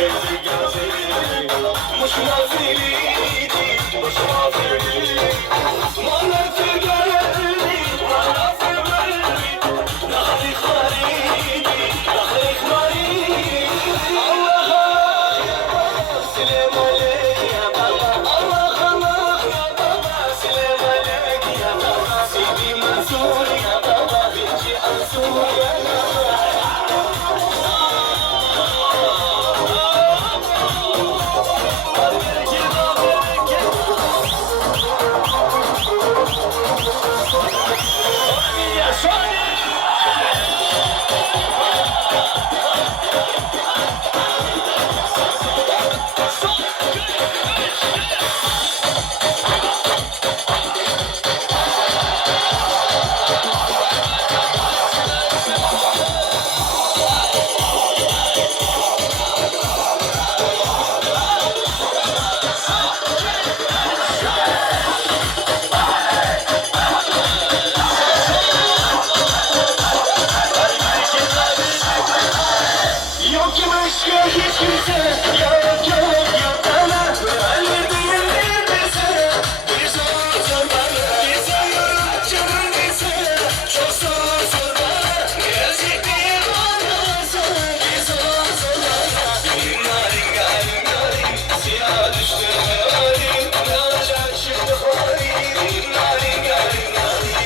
Let's go. hiç kimse yok yok yok bana. Öyle değildir bize. Bir zor zor bana. Bir zor canım bize. Çok zor zor bana. Gerçek değil olmazsa. Bir zor zor bana. Narin garin garin. Siyah düştü hayalim. Ne olacak şimdi halim? Narin garin garin.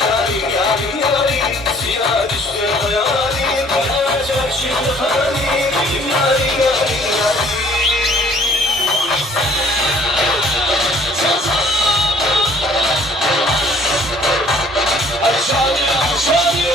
Narin garin garin. Siyah düştü hayalim. Ne olacak şimdi halim? Narin garin garin. Aşağıya aşağıya.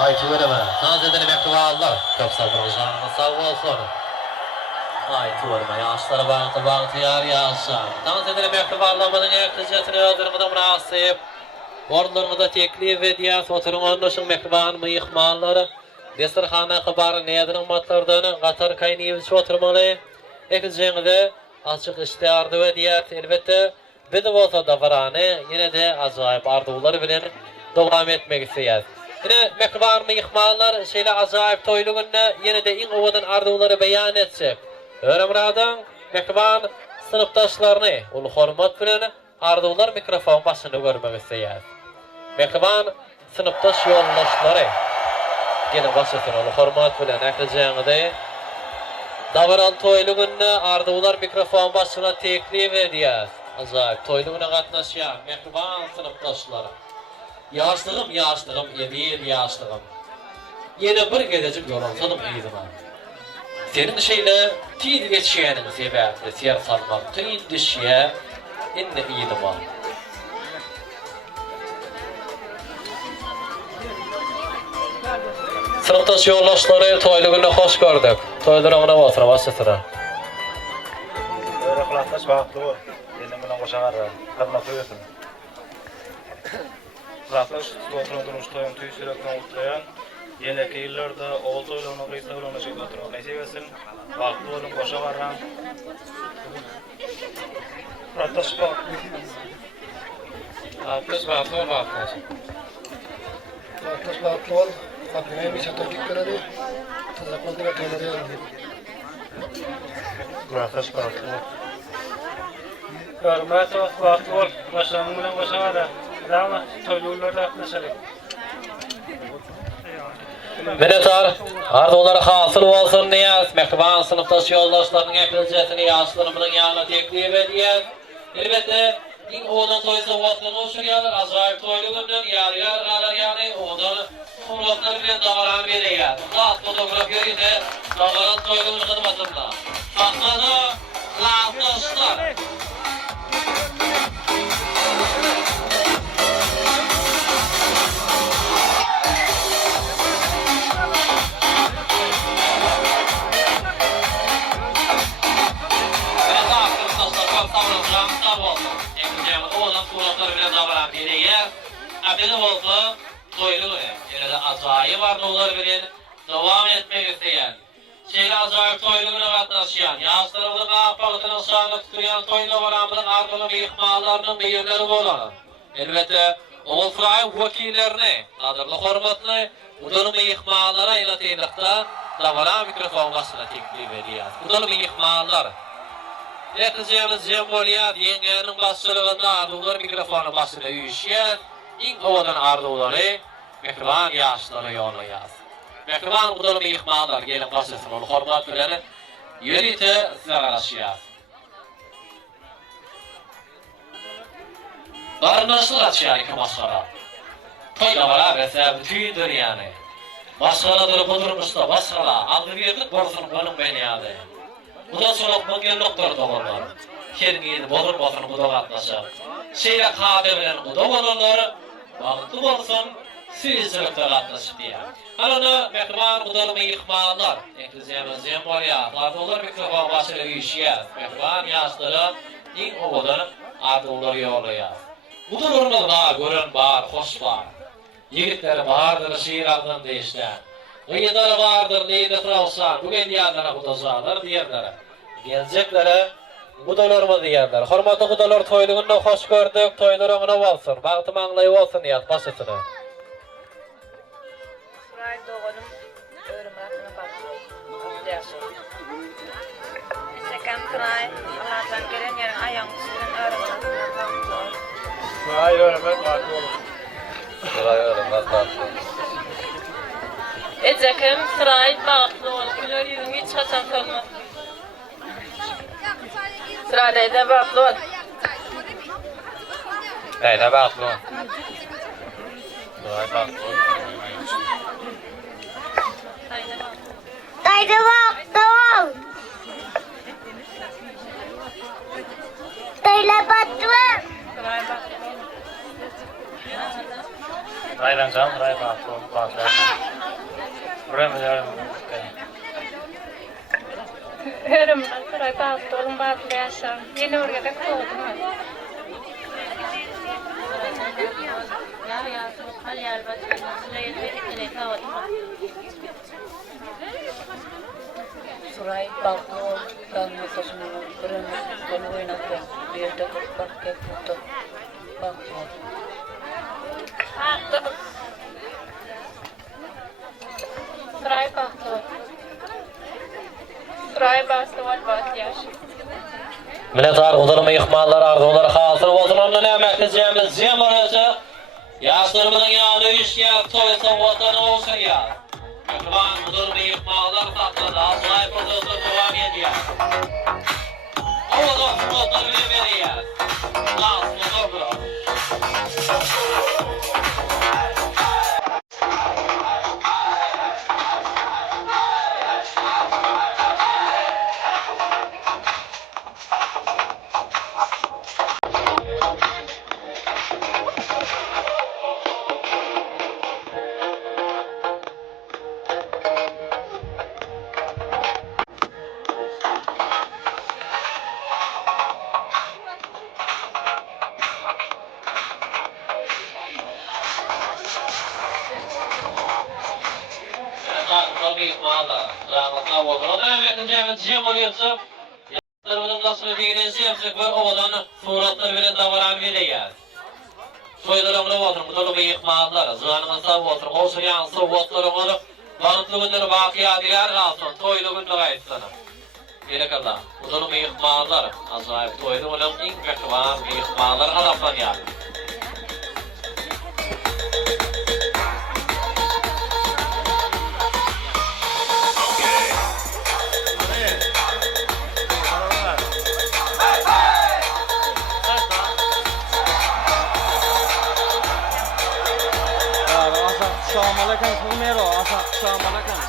Haydi öyle be. Nazedeni mektubu aldılar. Çok sağ olun. Sağ olsun. Ay tuğurma yaşları bağıtı yar yaşa. Dans edelim yakıvarlamanın yakıcısını öldürmeden münasip. Ordularında teklif ve diyas oturun ondaşın mekvanı yıkmaları. Destirhana kıbarı neyadının matlardan qatar kaynayıvıcı oturmalı. Ekileceğinde açık iştihardı ve diyas elbette bir de olsa da varane yine de acayip arduları bilen devam etmek isteyiz. Yine mekvanı yıkmalar şeyle acayip toyluğunda yine de in ovadan arduları beyan etsek. Öğrenmeden mekvan sınıftaşlarını ulu hormat bilen ardular mikrofon başında görmek isteyiz. Mekvan sınıftaş yoldaşları gelin başlasın ulu hormat bilen ekileceğinde Davaral toyluğunda ardular mikrofon başına teklif ediyor. Acayip toyluğuna katnaşan mekvan sınıftaşları. Yaşlığım, emir yaşlığım. Yine bir gedecik yol alsadım iyizime. Senin şeyle tid geçişenin sebeple siyer salmak, tid düşüye inne iyizime. Sınıftaş yoldaşları toyluğuna hoş gördük. Toyluğuna basra başlasın. Öğretmenler bağlı bu. Benim buna koşar. Kadına koyuyorsun. Zaten oturan durmuş toyun tüy sürekli oturuyan. Yeleki yıllarda oldu öyle ona kıysa öyle ona şey oturuyor. Ne seversin? Bağlı olun koşa varran. Rattaş bağlı. Atlas bağlı. Atlas bağlı. Kapıya bir çatır dikkaleri. Tadakladığına teyleri aldı. Rattaş bağlı. Hürmet vakti ol, başlanın bilen koşamadı. Dağma, toylullarda yaklaşalım. Minetar, ardulara hasıl olsun niyaz, mekvan sınıftaş yoldaşlarının ekilcesini yaşlarımının yanına teklif ediyor. Elbette, in oğlan toysa vaktini oluşturuyorlar, acayip toyluğundan yar yani oğlan kumlaklar bilen davaran veriyor. Laz fotoğrafları ise davaran toyluğunun hızmatında. Fatmada, laftaşlar. Abdeli olsa toyluğu yani acayip ardular bilen devam etmek isteyen şeyle acayip toyluğuna katlaşan yaşlarımızın ahbağıtının şanı tutuyan toylu varamızın ardılın ihmallarının beyirleri olan elbette oğul fırayı vekillerini kadırlı hormatlı udalım ihmallara ile teylikta davara mikrofon basına teklif ediyor udalım ihmallar Ekizemiz Cemoliyat yengenin başçılığında ardular mikrofonu basına uyuşuyor İlk ovadan arduları mekvan yaşları yollayaz. Mekvan udalım ihmallar gelin basılsın onu hormat bilen yürüte size karışıyaz. Barındaşlar açıyor iki masara. Toyla var abese bütündür yani. Masaradır budurmuşta masara adı verdik borsun konum beni yadı. Bu da soluk bugün doktor doğurlar. Kergiydi bodur bosun bu da katlaşır. Şeyle kade bilen bu da olurlar. Vakti olsun sizlikte katlaşır diye. Halını mekvan udalımı yıkmalar. Eklizemiz Cemoliyat. Ardular mikrofon başına uyuşuyor. Mekvan yaşları ilk ovadan ardular yollayaz. Udalırımız var, görün var, hoş var. Yigitleri vardır, şiir aldığında işte. Gıyıları vardır, neydi travsan. Bugün diyenlere kudazalar, diyenlere. Geleceklere Udalarımız diyenler. Hormatlı udalar toyluğunda hoş gördük. Toylarımına olsun. Bağıtım anlayı olsun diyet başısını. Suray doğanım örümrakına bakıyor. Sekan Suray Allah'tan gelen yerin ayağın üstünden örümrakına bakıyor. Vay öğrenmek vakti olur. Ecekim Suray bağlı olup güler yüzüm hiç hatam kalmaz. Sırayla bağlı ol. Neyle bağlı ol? Suray bağlı ol. Dayda baktı ol. Dayla baktı ol. Suray bağlı ol. Raylan canım, ray bağlı ol. Bağlı ol. Buraya mı yardım? Görüm saray bağlı olun bağlı yaşam. Yeni oraya da koydum. Suray baklı ol, kanlı taşını kırın, konu oynatı, bir de kırpak keputtu. Baklı ol. Saray bağlı ol. Saray bağlı ol bağlı yaşam. Minnettar uzalma ihmallar arzular hasıl bolsun ondan emekleyeceğimiz zemarıcı yaşlarımızın yanı işya toy savvatları olsun ya. Mehriban uzalma ihmallar tatlada sahip olsun devam ediyor. Oğlum futbolları veriyor. Nasıl olur? Suratlar bilen davaran veriyor. Soylarımda otur, mutlu bir ihmallar, zıvanımın sağ otur, olsun yansı, otlarım olup, varıtlı günleri bakıya diğer kalsın, toylu günleri ayetsana. Gerek Allah, mutlu bir ihmallar, azayip toylu olup, ilk mektuban bir ihmallar adaptan yani. Şamalakan Fulmero, asa şamalakan.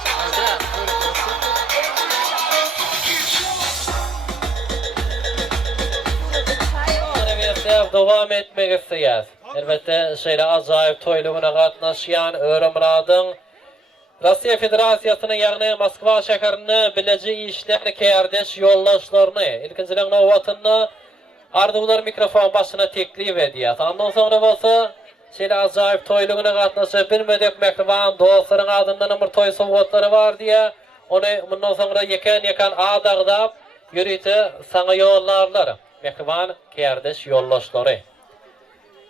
Devam etmek isteyiz. Elbette şeyle acayip toyluguna katnaşıyan Öğremrad'ın Rusya Federasyası'nın yani Moskva şehrini bileci işlerini kerdeş yoldaşlarını ilkincilerin ovatını ardılar mikrofon başına teklif ediyor. Ondan sonra olsa şeyle acayip toyluguna katnaşıp bilmedik mektuban dostların adından bir toy soğutları var diye onu bundan sonra yakan adağda yürüyte sana yollarlar. Mektuban kerdeş yoldaşları.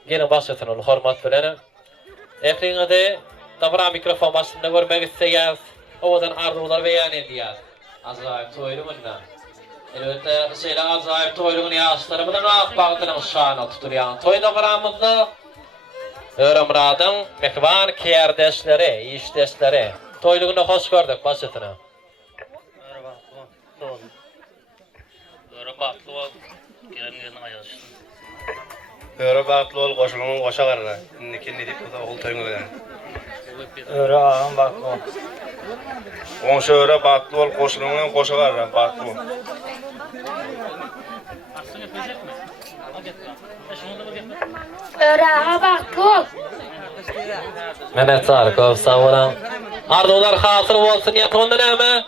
Gelin başlasın hormat bilen. Ekrinde tabra mikrofon başında görmek isteyiz. Ovadan arzular beyan ediyor. Acayip toyluğundan. Elbette şeyle acayip toyluğun yaşlarımızın akbağıtının şanı tutuyor. Toy tabramızda Öğremrad'ın mektuban kerdeşleri, işdeşleri. Toyluğunda hoş gördük başlasın. Öre baklı ol, koşulunun koşa karına. Nikin ne deyip okul toyunu öden. Öre ağam baklı ol. Onşa öre baklı ol, koşulunun koşa karına baklı ol. Örağa bakıl. Minnettar, köp sağ olun. Arzular hasıl olsun yatondan ama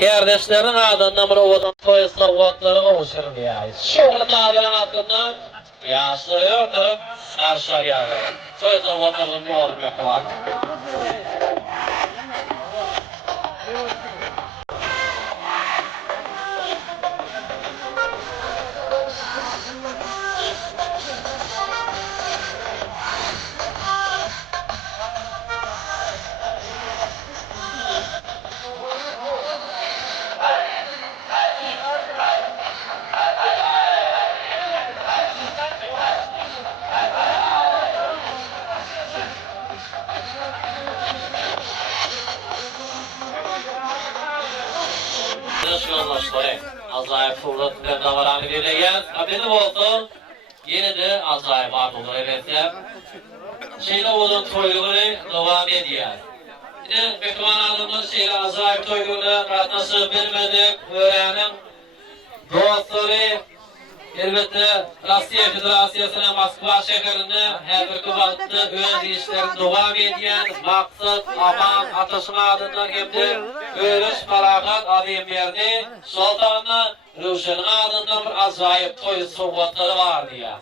kardeşlerin adından bir ovadan toy savvatları oluşur diye. Şoğlu tabi'nin adından yaşlıyordu, aşağıya. Toy savvatlarının ne olmuyor var? Acayip fırsat bilen davaranı verilen haberim olsun. Yine de acayip arzular ederse. Şeyle olan toyluğunu devam ediyor. Bir de Mektuban adımın şeyle acayip toyluğuna katnaşıp bilmedik. Öğrenim dostları Elbette Rossiya Federasyasına Moskva şehrini häzirki wagtda öz işlerini dowam edýän Maksat Aman Ataşyň adyndan hemde öýreş faragat adamlaryny Sultana Ruşanyň adyndan bir ajaýyp toý sowgatlary bar diýär.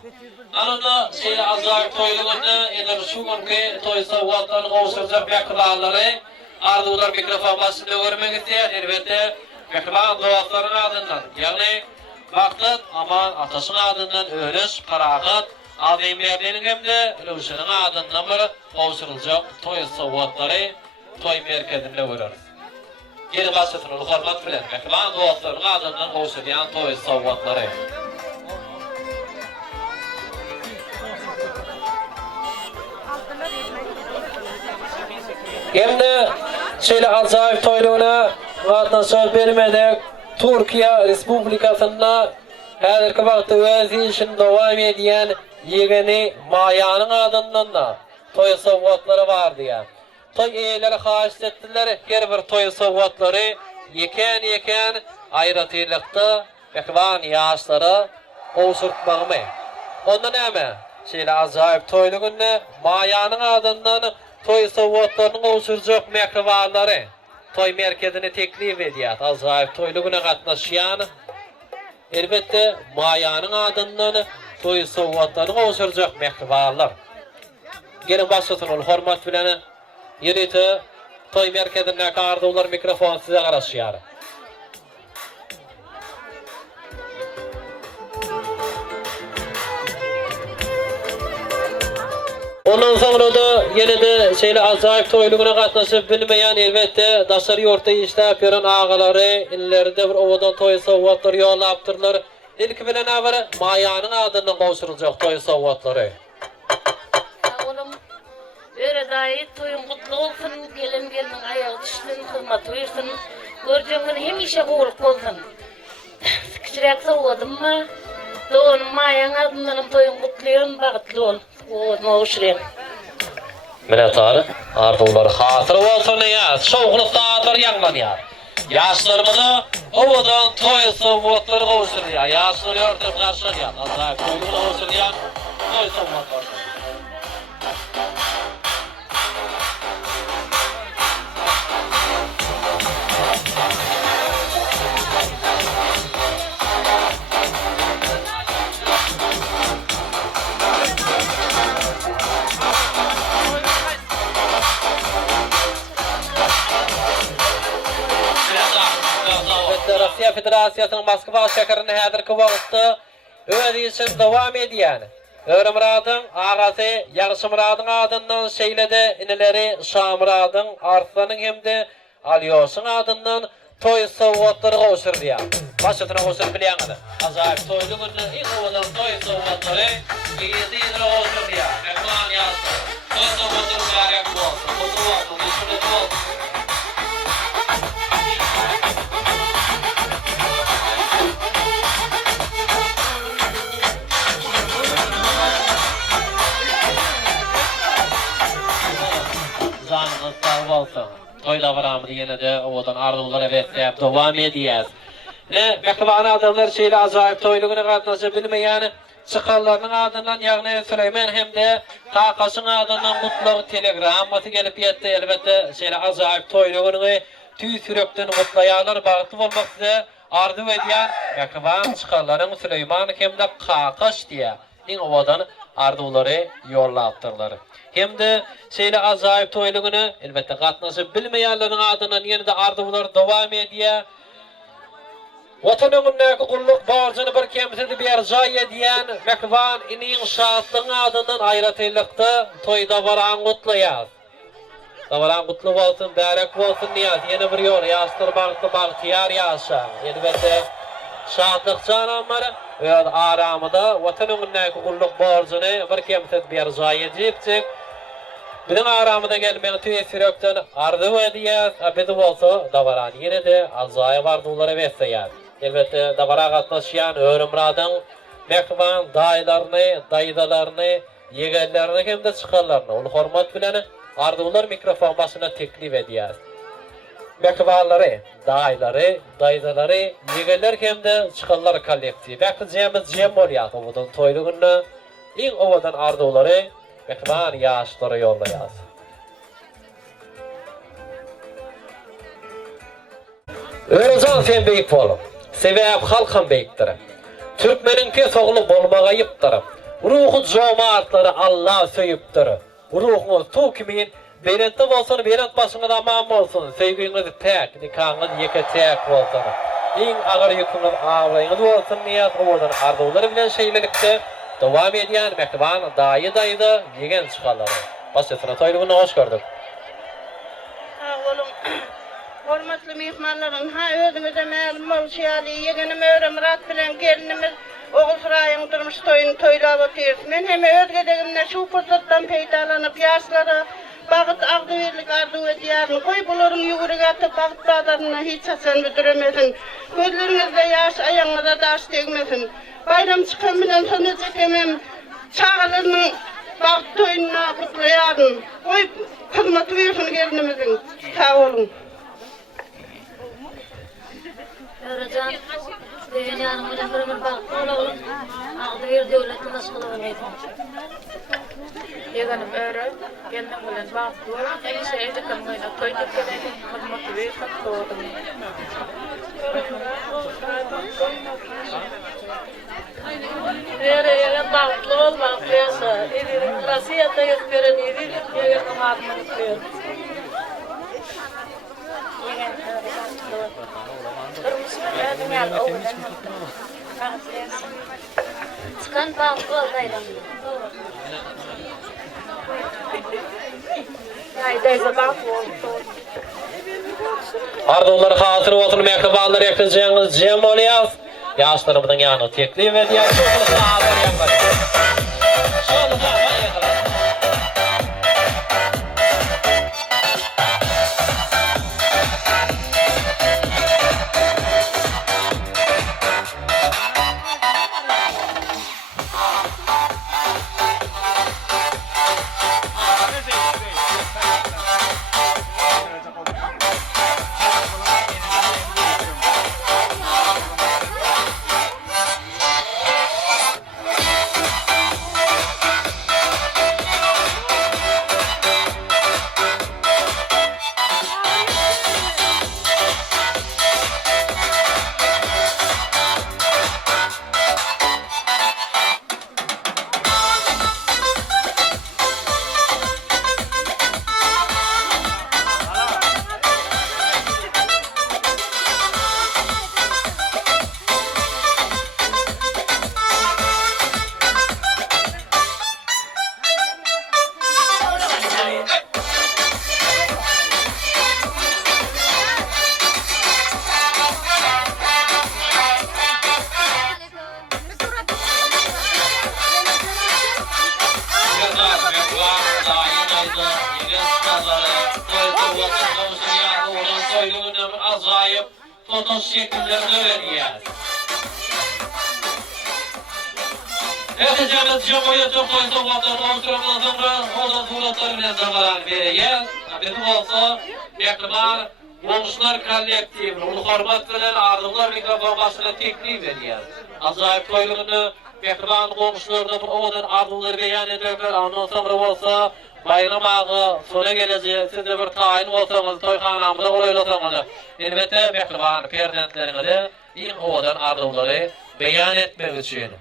Ananda şeýle ajaýyp toýlugyny eger şu günki toý sowgatlaryny gowşurjak ýakynlary arzular mikrofon başynda görmek isleýär. Elbette mehman dostlaryň adyndan, ýagny Maksat Aman Ataşyň adyndan öýreş faragat adamlarynyň hemde Ruşanyň adyndan bir gowşuryljak toý sowgatlary toý merkezinde görürüz. Geri başlasın, hormat bilen mehman dostlaryň adyndan gowşurýan toý sowgatlary. Hemde şeýle ajaýyp toýlugyna gatnaşyp bermedek Türkiýe Respublikasyna häzirki wagtda öz işini dowam edýän ýegeni Maýanyň adyndan da toý sowgatlary bar diýär. Toý eýleri haýyş etdiler, her bir toý sowgatlary ýeken aýratylykda mehman ýaşlara gowşurtmagymy. Onda näme? Şeýle ajaýyp toýlugyny Maýanyň adyndan toý sowgatlaryny gowşurjak mehmanlary toy merkezine teklif edýär. Ajaýyp toýlugyna gatnaşýan elbette Maýanyň adyndan toy sowgatlaryny gowşurjak mehmanlar. Gelin başlasyn ol hormat bilen ýerite toy merkezine gardylar mikrofon size garaşýar. Ondan sonra da yine de şeýle ajaýyp toýlugyna gatnaşyp bilmeýän elbette daşary ýurtda işläp ýören agalary illerinde bir owadan toý sowgatlary ýollapdyrlar. Ilki bilen awara Maýanyň adyndan gowşuryljak toý sowgatlary. Oğlum, öyle dahi toyun kutlu olsun, gelin gelin ayağı düşsün, hırmat uyursun, göreceğin hemişe boğulup olsun. Küçürek soğudum mı? Doğunun Maýanyň adyndan toyun kutluyorum, bagıtlı ol. Oğlum oğuşlayayım. Mine tarı, ardular hatırı olsun ya, şoğluk dağlar yanlanýar. Yaşlarımızı ovadan toy sowgatları gowşurýar. Yaşlar ýörtüp garşarýar. Ajaýyp toýlugyna gowşurýan toy sowgatlary. Rossiya Federasyasının Moskva şäherinde häzirki wagtda öz işini dowam edýän Örümradyň agasy Ýagşymradyň adyndan şeýlede inileri Şamradyň Arslanyň hemde Alýoşyň adyndan toý sowgatlary gowşurýar. Başytyna gowşuryp bilýäňdi. Ajaýyp toýlugyny ýygydan toý sowgatlary ýygydan gowşurýar. Mehman ýaşlar. Toý sowgatlary barýak bolsun. Fotowaty düşürip bolsun. Toyla varamdy ýene de owadan arzulara beslep dowam edýär. Mehman adamlar şeýle ajaýyp toýlugyna gatnaşyp bilmeýän çykanlarynyň adyndan ýagny Süleyman hemde Taqaşyň adyndan mutlagy telegrammasy gelip ýetdi. Elbette şeýle ajaýyp toýlugyny tüý sürekden mutlaýanlar bagty bolmak size arzu edýän mehman çykanlaryň Süleyman hemde Taqaş diýär. Iň owadan arzulary ýollapdyrlar. Hemde şeýle ajaýyp toýlugyny elbette gatnaşyp bilmeýänleriň adyndan ýene de arzular dowam edýär. Watanyňyň gulluk barjyny bir kemsidi berjay edýän mehman iniň şatlygyň adyndan aýratylykda toýda baran gutlaýar. Baran gutlu bolsun, bärek bolsun diýär. Ýene bir ýol ýaşlar bagtyar ýaşa. Elbette şatlyk janamary we aramyda watanyňyň gulluk barjyny bir kemsidi berjay edýär. Bilen aramyda gelmeň tüýsürekden arzu edýär, abedi bolsa dawaran ýene de ajaýyp arzulara besleýär. Elbette dawara gatnaşýan Örümradyň mehman daýlaryny, daýdalaryny, ýegenlerini hem de çykanlaryny ol hormat bilen arzular mikrofon başyna teklif edýär. mektubalları, dayıları, dayıları, yegeler hem de çıkanlar kollektivi. Belki cem bolýar owadan toýlugyny, iň owadan ardylary mektuban ýaşlara ýoldaýar. Özün sen beýik bolup, sebäp halkam beýikdir. Türkmeninki sogly bolmaga ýypdyr. Ruhu jomatlary Allah söýüpdir. Ruhumuz tokimin berentde bolsun, berent başyňyza aman bolsun. Sevgiňiz täk, nikahyňyz ýeke-täk bolsun. Iň agyr ýüküňiz awlaýyňyz bolsun, niýat owadan ardylary bilen şeýlelikde dowam edýän mektuban daýy-daýy ýegen çykalary. Başysyna toýlugyny hoş gördük. Oğlum, hormatly mehmanlaryň, ha özüňize mälum bolşýaly, ýegenim öwre Murat bilen gelinimiz oğul Suraýyň durmuş toýuny toýlap otyr. Men hem özgedegimden şu pursatdan peýdalanyp ýaşlara bagyt agdywirlik arzu edýärmi? Goý bularyň ýügregi atyp bagyt bagdaryna hiç haçan bitirmesin. Gözleriňizde ýaş, aýaňyza daş tegmesin. Bayram çykan bilen sonraja kemem çağalaryň bagyt toýunyna gutlaýaryn. Goý hyzmat bersin gelinimiziň. Sag bolun. Öğretmen, dünyanın önemli baktı olalım. Aldı bir devletin nasıl olmayı. Yeganim öre, kendim bilen baktı olalım. En şeyde kalmayla toyduk geleni, motivasyon doğdum. Öre yegan baktı ol, baktıysa. Edirin klasiyata götüren edirin, yegan kamarını götüren. Çıkan baktı olaydı. Ardylary hatyr oturup mektubalary eklenýäňiz jem bolýar. Ýaşlarymyň ýanyna teklif edýär. Azayip fotos şekillerini öğreniyaz. Ehtiyacımız Cumhuriyet Cumhuriyet Cumhuriyet sonra olan suratları bilen zamaran veriyaz. Benim olsa yakınlar Bonuşlar kollektivi, onu hormat bilen ardıllar mikrofon başına teklif ediyaz. Azayip toyluğunu mehriban komşularına bu ovadan ardılları beyan ederler. Ondan sonra olsa bayram ağı sona geleceği, siz de bir tayin olsanız, toyxanamda olaylasanız, elbette mehriban perdentlerine ilk ovadan ardılları beyan etmek için.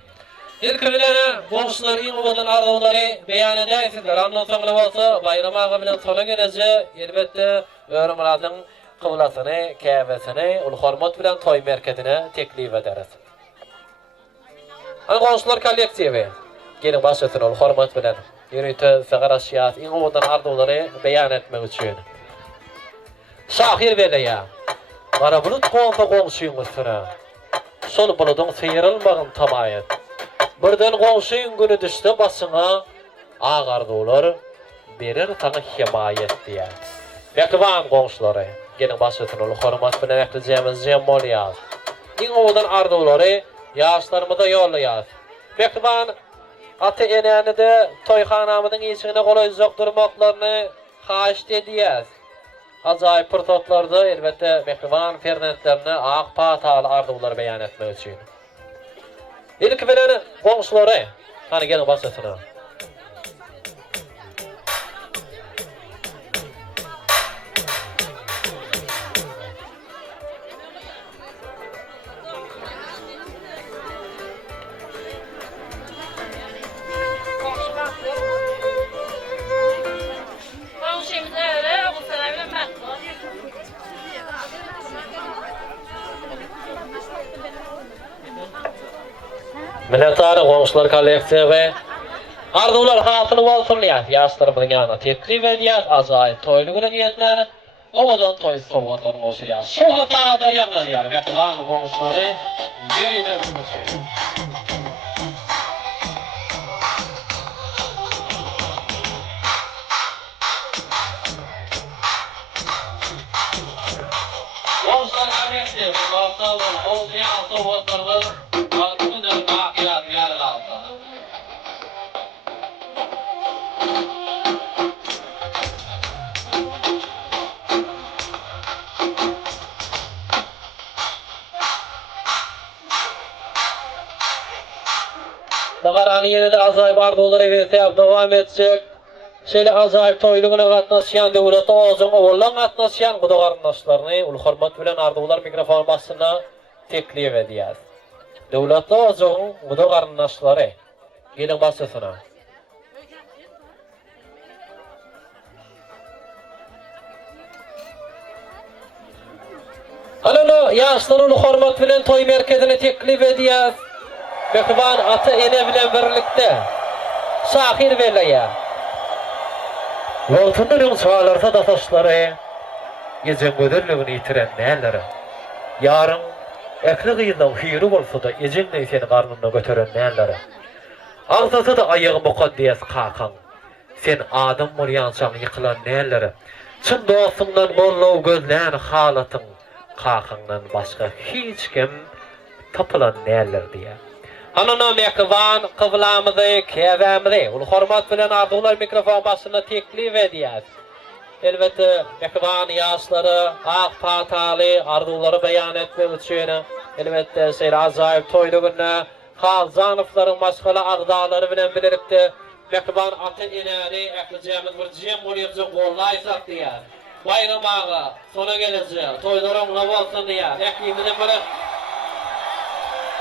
İlk öylere komşular ilk ovadan ardılları beyan edersinler. Ondan sonra olsa bayram ağı bilen sona geleceği, elbette Öğrümradın kıvlasını, kâvesini, ulu hormat bilen toy merkezine teklif ederiz. Hani komşular kollektivi, gelin başlasın ulu hormat bilen. Yürüytü, sigara şiyat, in ovadan ardılları beyan etmek için. Şahir veleya, Kara bulut konsa komşuyun üstüne. Sol buludun sıyırılmağın tamayet. Birden komşuyun günü düştü basına, ağ ardular, verir sana himayet diye. Beklivan komşuları, gelin başlasın ulu hormat bilen ekleyeceğimiz cemmol yaz. In ovadan ardılları, yaşlarımıza yollayaz. Beklivan, atı eneni de toyxanamızın içine kolay uzak durmaklarını haşt ediyaz. ajaýyp pursatlardy. Elbette mehriban pernetlerine ak pataly arzuwlary beýan etmek üçin. İlk bilen goňşulary, hani gelin başlasyna. Minnetdar goňşular kolleksiýasy. Arzuwlar hatyly bolsun diýär. Ýaşlarymyň ýanyna teklip edýär. Ajaýyp toýlugyna giýenler. Owadan toý sowgatlar bolýar. Şoňa da ýagdaýlar. Mehriban goňşulary ýerine gitmek. Goňşular kolleksiýasy. Wagtlar bolýar, sowgatlar. Dagarany ýene-de ajaýyp arzuwlary berýär, dowam etjek. Şeýle ajaýyp toýlugyna gatnaşýan döwlet owazyň owalan gatnaşýan guda garyndaşlaryny ul hormat bilen arzuwlar mikrofon basyna teklip edýär. Döwlet owazyň guda garyndaşlary gelin basyna. Alana ýaşlary ul hormat bilen toý merkezine teklip edýär. Mehriban ata ene bilen birlikde şahir belaya. Woltundaryň çağalarsa da taşlary ýejen göderligini ýitiren näleri. Yarın ekli gyýyndan hyry bolsa da ejende seni garnyna göteren näleri. Ağzata da aýagy mukaddes kakan. Sen adam bolýansaň ýykylan näleri. Çyn dostuňdan bollaw gözlän halatyň kakanyňdan başga hiç kim tapylan näler diýär. Anana mehriban kıvlamyzy, käbämizi, ul hormat bilen arzuwlar mikrofon basyna teklip edýär. Elbette mehriban ýaşlary ak pataly arzuwlary beýan etmek üçin elbette şeýle ajaýyp toýlugyna Kazanowlaryň maşgala agdalary bilen biliripdi. Mehriban ata enäni ählijämiz bir jem bolýarjak gollaýsak diýär. Bayramaga sona gelecek, toýlaryň bolsun diýär. Ählimizden biri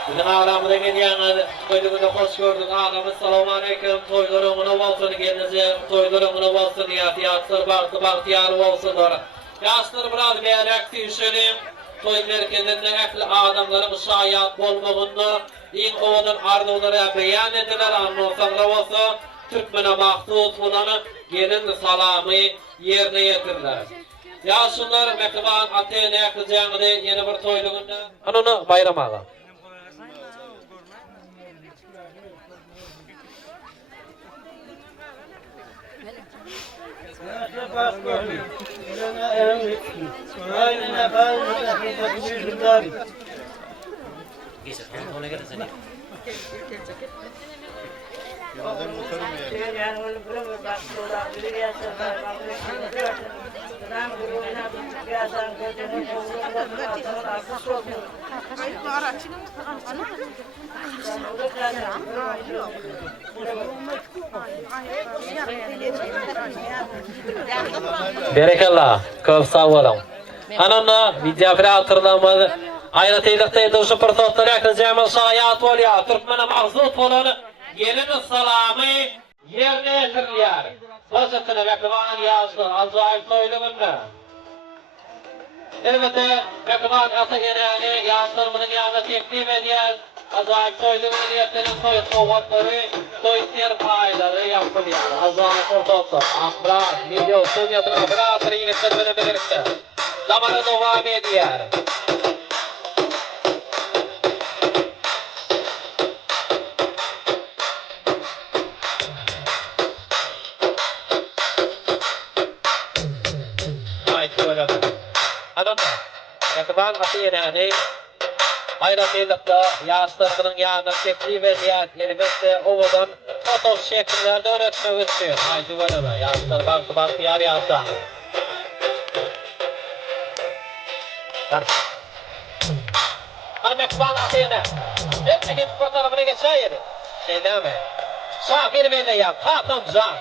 Bizim ağlamıda gelýän toýlugyna hoş gördük. Ağlamyz salamu aleykum. Toýlaryňyna bolsun gelecek. Toýlaryňyna bolsun diýär. Ýaşlar bagtyar bolsunlar. Ýaşlar biraz beýerek tüýşelim. Toý merkezinde ähli adamlaryň şaýat bolmagynda iň owadan arzuwlary beýan ediler. Annosaňra bolsa türkmene mahdut bolany gelin salamy ýerine ýetirler. Ýaşlar mehriban ata-ene ählijäňde ýene bir toýlugynda anony bayramaga Berekallah, köp sağ bolun. Anana video hatırlamadı. Aýra teýlekde durşy pursatlar ýakjyjymy şaýat bolýar. Türkmene magzut bolany gelin salamy ýerine ýetirýär. Başatyna mehriban ýaşlar ajaýyp toýlugynda. Elbette mehriban ata enäni ýaşlarymyň ýanyna teklip edýär. Ajaýyp toýlugynda ýetiren toý sowgatlary, toý serpaýlary ýapylýar. Ajaýyp pursatlar. Ahbar, video stüdýasyna operator ýigitler bilen birlikde. Zamana dowam edýär. Mehriban ata enäni aýra teýlekde ýaşlarynyň ýanyna teklip edýär. Elbette owadan foto şeklerde öğretmek üçin. Aýdy bolýar. Ýaşlar bagtyar ýaşlar. Ahmet bana sene. Hep fotoğrafını geçeydi. Söyleme. Sakir beni ya, takımcan.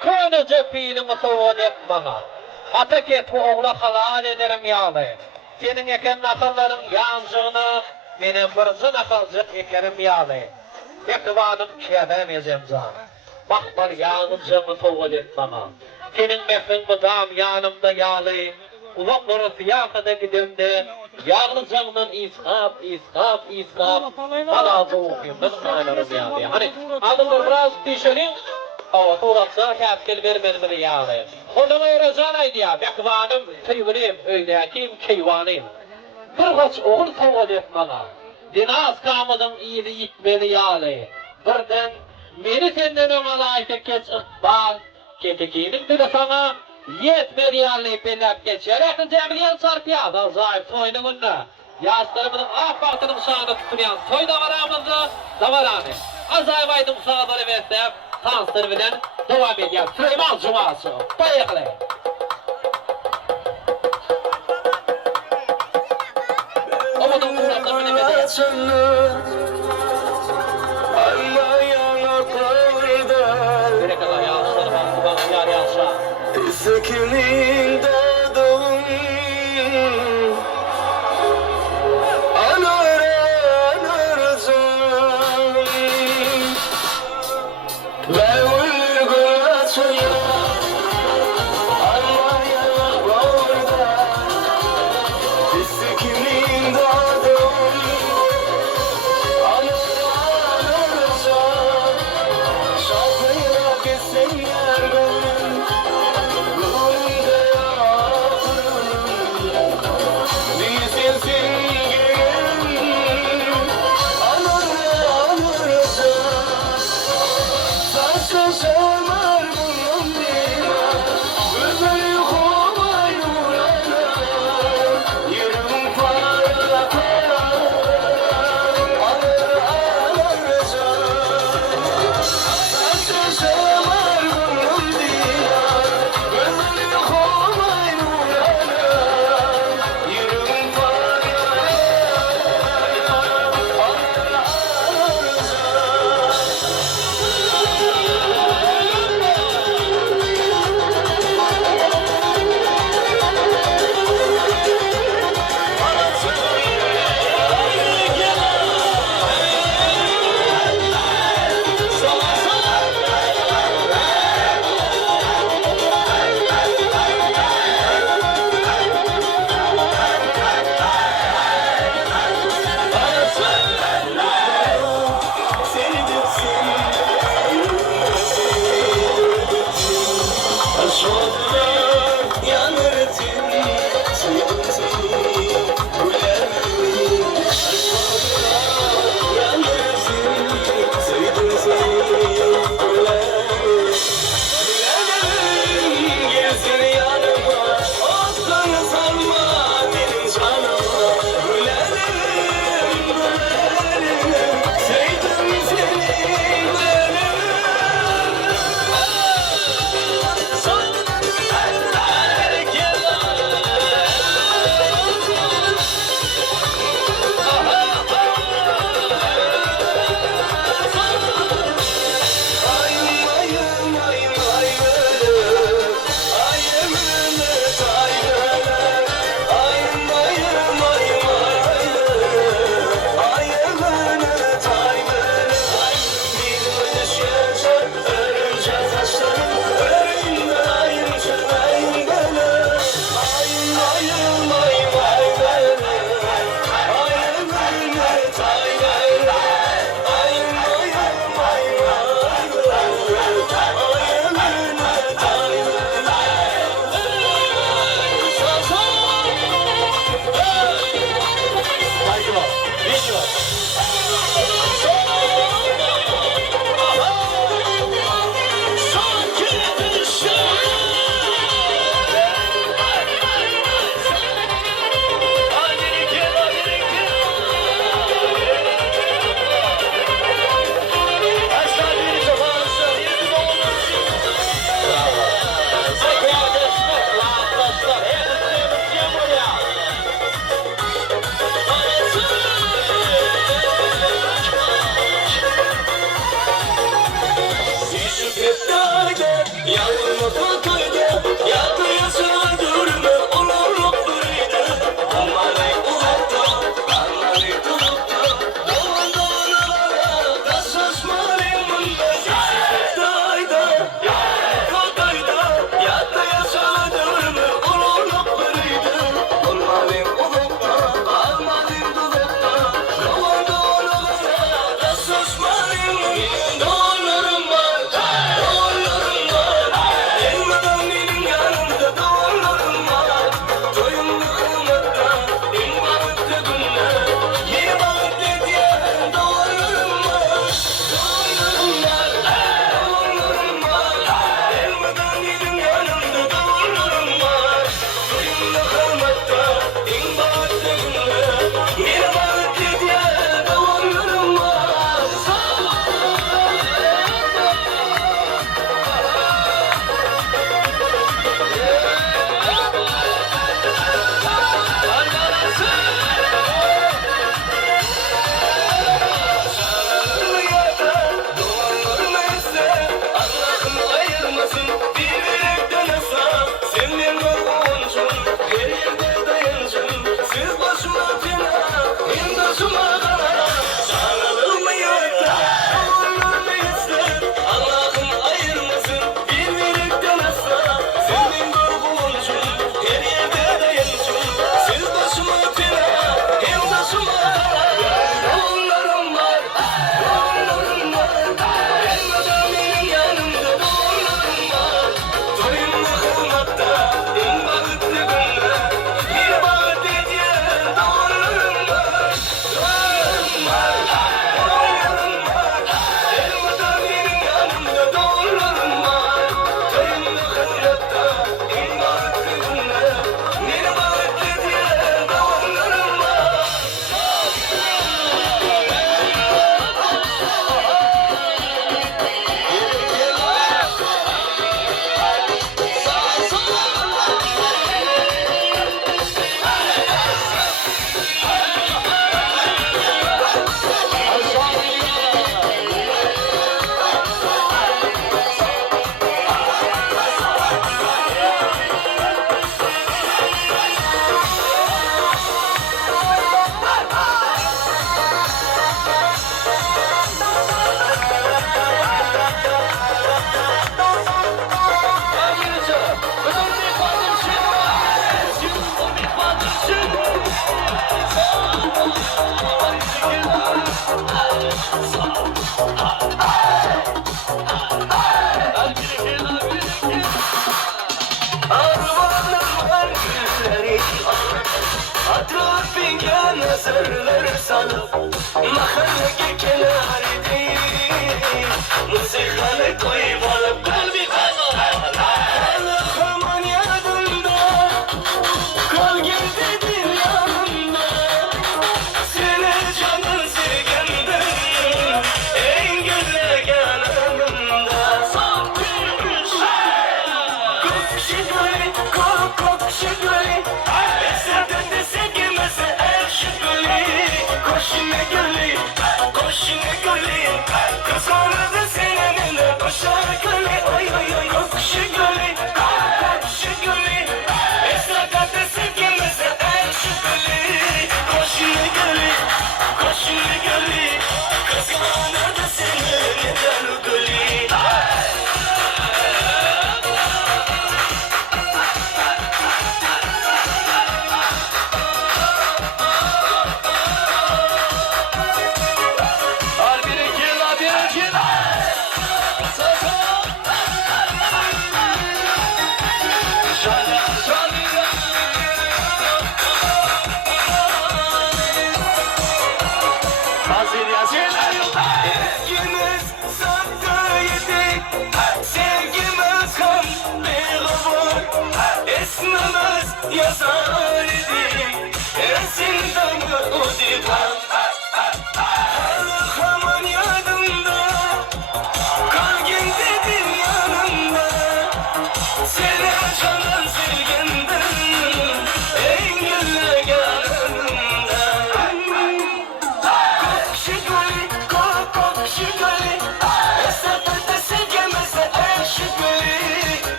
Köyünü cepiyini mutluluğun et bana. Atak et bu oğla halal ederim yağlı. Senin eken akılların yancığını, benim bırzın akılcık ekerim yağlı. Ekvanım kedemezem can. Bakbar yancığını mutluluğun et bana. Senin mefin bıdam yanımda yağlı. Ulakları fiyakada gidimde, yağlıcağının iskap, halazı okuyum, nasıl aylarım yağlı. Hani adımlar biraz düşelim, o tuğlatsa kâtkil vermedimini yağlı. Ondan ayıracağın aydı ya, bekvanım, teyvinim, öylekim, keyvanim. Bir kaç oğul tuğla etmana, dinaz kamadın iyili yitmeli yağlı. Birden, beni senden ömalaydı geç ıkbal, ketekinin dili sana, yetmer yallayıp belirlep geçer. Yakın cemiliyel sarpiyada zayıf soyunu günü. Yaşlarımızın ah baktının şanı tutunayan soy davaramızı davarane. Azayıp aydım sağları versem, tansır bilen devam ediyor. Süleyman Cuması. Bayıklı. Umudun kuratlarını bilemedi. Allah yanaklarda Direk Allah yaşlarım, bak yar yaşlar. Sekimin dadım anaracağım Ben uygun açıyorum Allah yanaklarda Sekimin dadım anaracağım Şarkıyla kesin yerden Gönlümde Karlar salıp mahalle kenarı musikanı koyup alıp kalbi kaynar aman yanımda kal gel dedim yanımda seni canın sevgimden en güzel yanımda kokşu gölü kokşu gölü eserde de sevgimesi ekşi gölü koşuna gölü koşuna gölü kız kanadı senin koşar gölü oy oy oy kokşu gölü kokşu gölü eserde de sevgimesi ekşi gölü koşuna gölü koşuna gölü kız kanadı senin gölü Sevgimiz sattıydık, sevgimiz kan bir esmimiz yazar idik, esinden o divan. Aman yanımda, kalbim dedim yanımda, seni canın sevgimden, en güzel yanımda. Kokşu gölü, kokşu gölü eserde sevgimizi ekşi gölü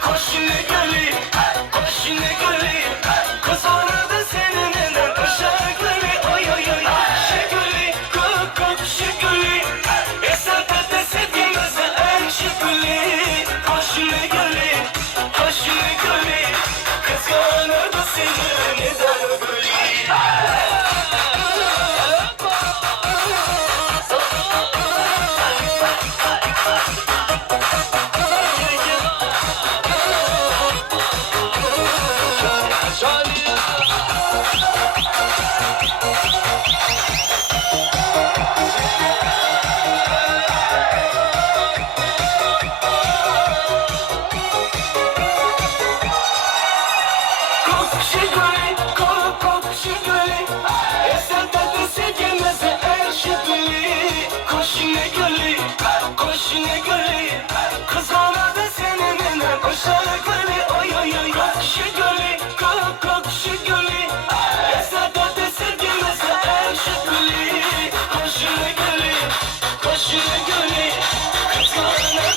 koşuna gölü, koşuna gölü kız orada seninle koşar gölü oy oy oy kokşu gölü, kokşu gölü eserde sevgimizi ekşi gölü koşuna gölü, koşuna gölü kız orada seninle gölü. Kokşu gölü, kokşu gölü eserde de sevgimizi ekşi gölü koşuna gölü, koşuna gölü kız orada seninle koşar gölü oy oy oy kokşu gölü, kokşu gölü eserde de sevgimizi ekşi gölü koşuna gölü, koşuna gölü kız orada